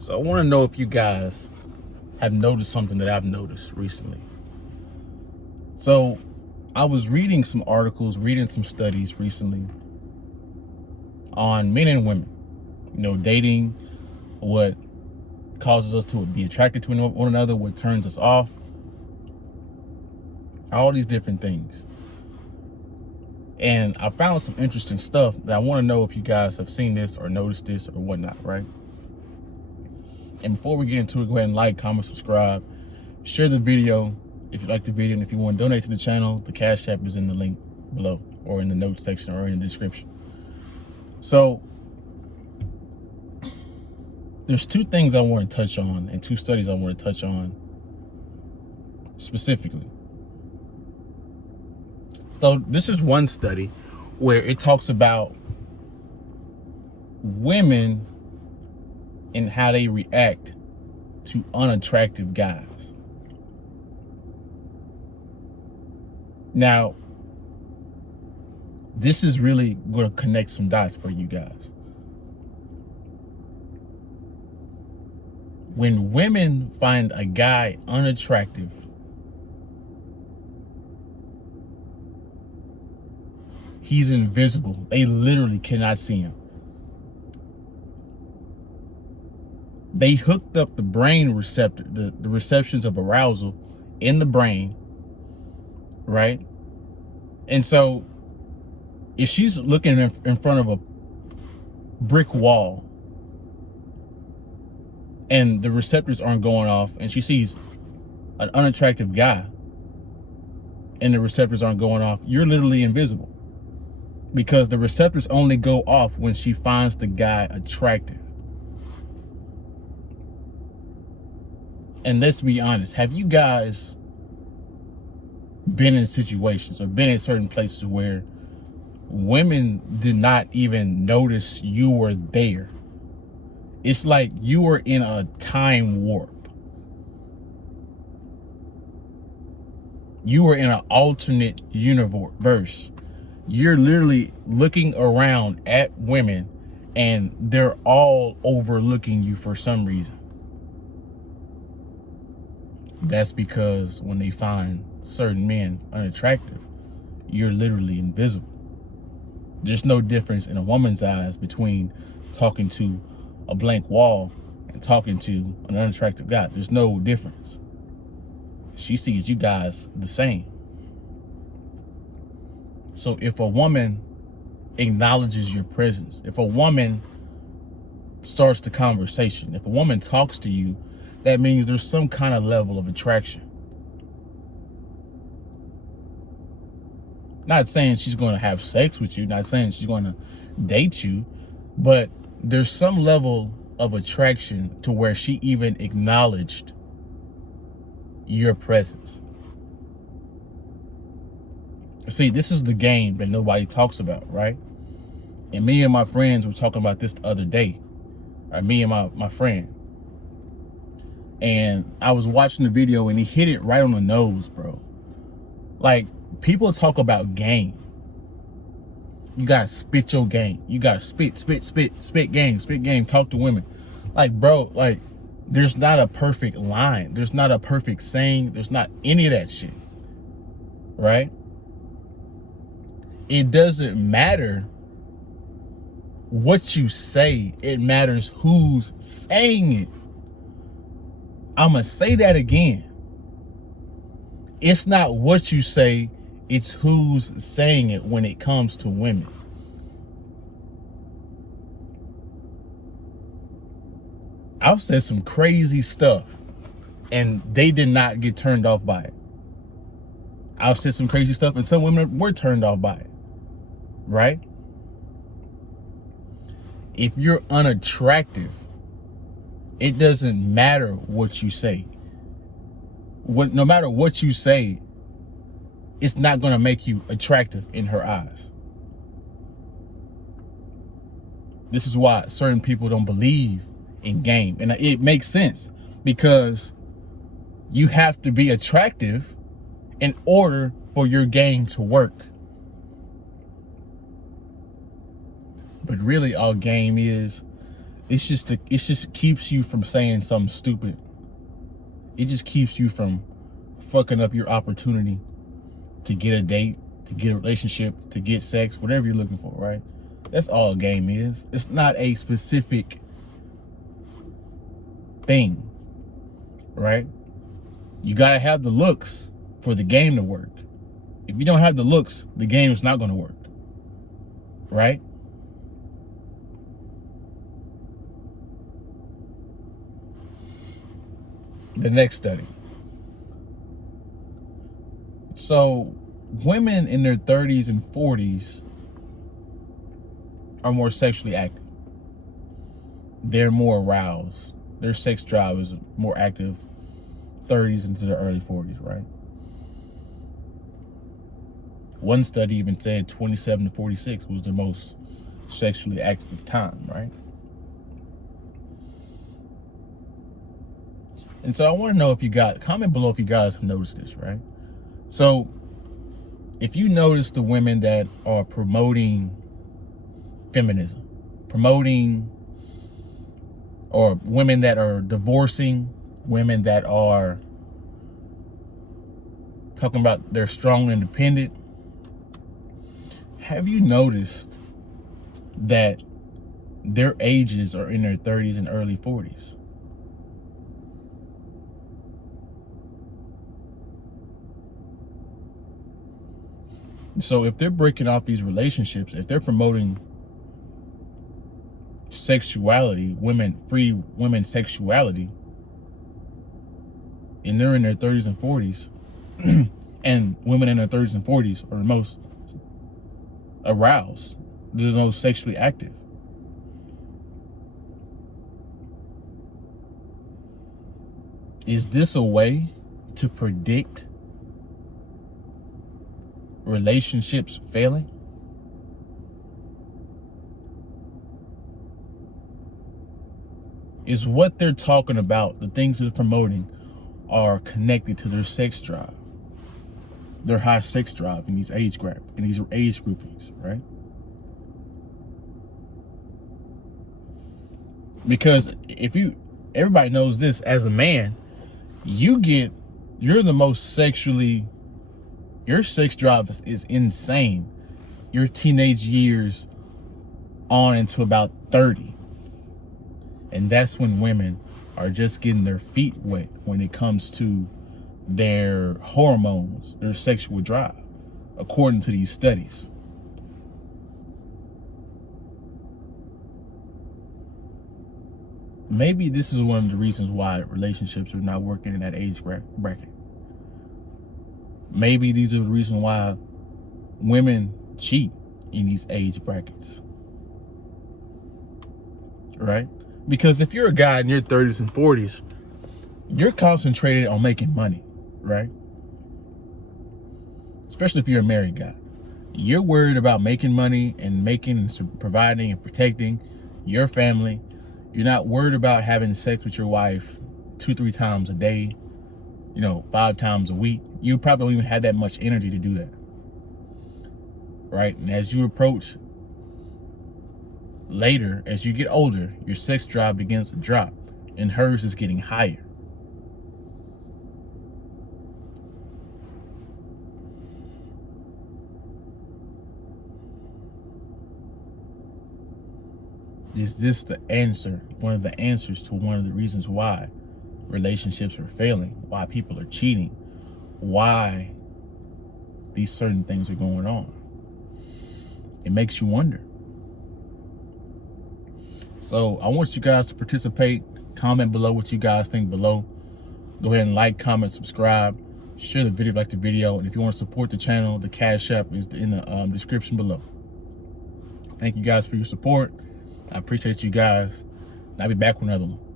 So I want to know if you guys have noticed something that I've noticed recently. So I was reading some articles, reading some studies recently on men and women, dating, what causes us to be attracted to one another, what turns us off, all these different things. And I found some interesting stuff that I want to know if you guys have seen this or noticed this or whatnot, right? And before we get into it, go ahead and like, comment, subscribe, share the video if you like the video, and if you want to donate to the channel, the Cash App is in the link below or in the notes section or in the description. So there's two things I want to touch on and two studies I want to touch on specifically. So this is one study where it talks about women and how they react to unattractive guys. Now, this is really going to connect some dots for you guys. When women find a guy unattractive, he's invisible. They literally cannot see him. They hooked up the brain receptor, the receptions of arousal in the brain, right? And so if she's looking in front of a brick wall and the receptors aren't going off and she sees an unattractive guy and the receptors aren't going off, you're literally invisible, because the receptors only go off when she finds the guy attractive. And let's be honest, have you guys been in situations or been in certain places where women did not even notice you were there? It's like you were in a time warp. You were in an alternate universe. You're literally looking around at women and they're all overlooking you for some reason. That's because when they find certain men unattractive, you're literally invisible. There's no difference in a woman's eyes between talking to a blank wall and talking to an unattractive guy. There's no difference. She sees you guys the same. So if a woman acknowledges your presence, if a woman starts the conversation, if a woman talks to you, that means there's some kind of level of attraction. Not saying she's going to have sex with you, not saying she's going to date you, but there's some level of attraction to where she even acknowledged your presence. See, this is the game that nobody talks about, right? And me and my friends were talking about this the other day. Me and my friend. And I was watching the video and he hit it right on the nose, bro. Like, people talk about game. You gotta spit your game. You gotta spit game, talk to women. Like, bro, like, there's not a perfect line. There's not a perfect saying. There's not any of that shit, right? It doesn't matter what you say. It matters who's saying it. I'm going to say that again. It's not what you say, it's who's saying it when it comes to women. I've said some crazy stuff and they did not get turned off by it. I've said some crazy stuff and some women were turned off by it, right? If you're unattractive, it doesn't matter what you say. No matter what you say, it's not going to make you attractive in her eyes. This is why certain people don't believe in game. And it makes sense, because you have to be attractive in order for your game to work. But really, all game is It's just keeps you from saying something stupid. It just keeps you from fucking up your opportunity to get a date, to get a relationship, to get sex, whatever you're looking for, right? That's all a game is. It's not a specific thing, right? You gotta have the looks for the game to work. If you don't have the looks, the game is not gonna work, right? The next study. So women in their 30s and 40s are more sexually active. They're more aroused. Their sex drive is more active 30s into the early 40s, right? One study even said 27 to 46 was the most sexually active time, right? And so I want to know if you got, comment below if you guys have noticed this, right? So if you notice the women that are promoting feminism, promoting, or women that are divorcing, women that are talking about they're strong and independent, have you noticed that their ages are in their 30s and early 40s? So if they're breaking off these relationships, if they're promoting sexuality, free women's sexuality, and they're in their 30s and 40s, and women in their 30s and 40s are the most aroused, they're the most sexually active. Is this a way to predict relationships failing? Is what they're talking about, the things they're promoting, are connected to their sex drive, their high sex drive in these age groupings, right? Because everybody knows this, as a man, you're the most sexually, your sex drive is insane. Your teenage years on into about 30. And that's when women are just getting their feet wet when it comes to their hormones, their sexual drive, according to these studies. Maybe this is one of the reasons why relationships are not working in that age bracket. Maybe these are the reasons why women cheat in these age brackets, right? Because if you're a guy in your 30s and 40s, you're concentrated on making money, right? Especially if you're a married guy. You're worried about making money and providing and protecting your family. You're not worried about having sex with your wife 2-3 times a day, 5 times a week. You probably don't even have that much energy to do that, right? And as you approach later, as you get older, your sex drive begins to drop and hers is getting higher. Is this the answer, one of the answers to one of the reasons why relationships are failing, why people are cheating, why these certain things are going on? It makes you wonder. So I want you guys to participate. Comment below what you guys think below. Go ahead and like, comment, subscribe, share the video, like the video. And if you want to support the channel, the Cash App is in the description below. Thank you guys for your support. I appreciate you guys. And I'll be back with another one.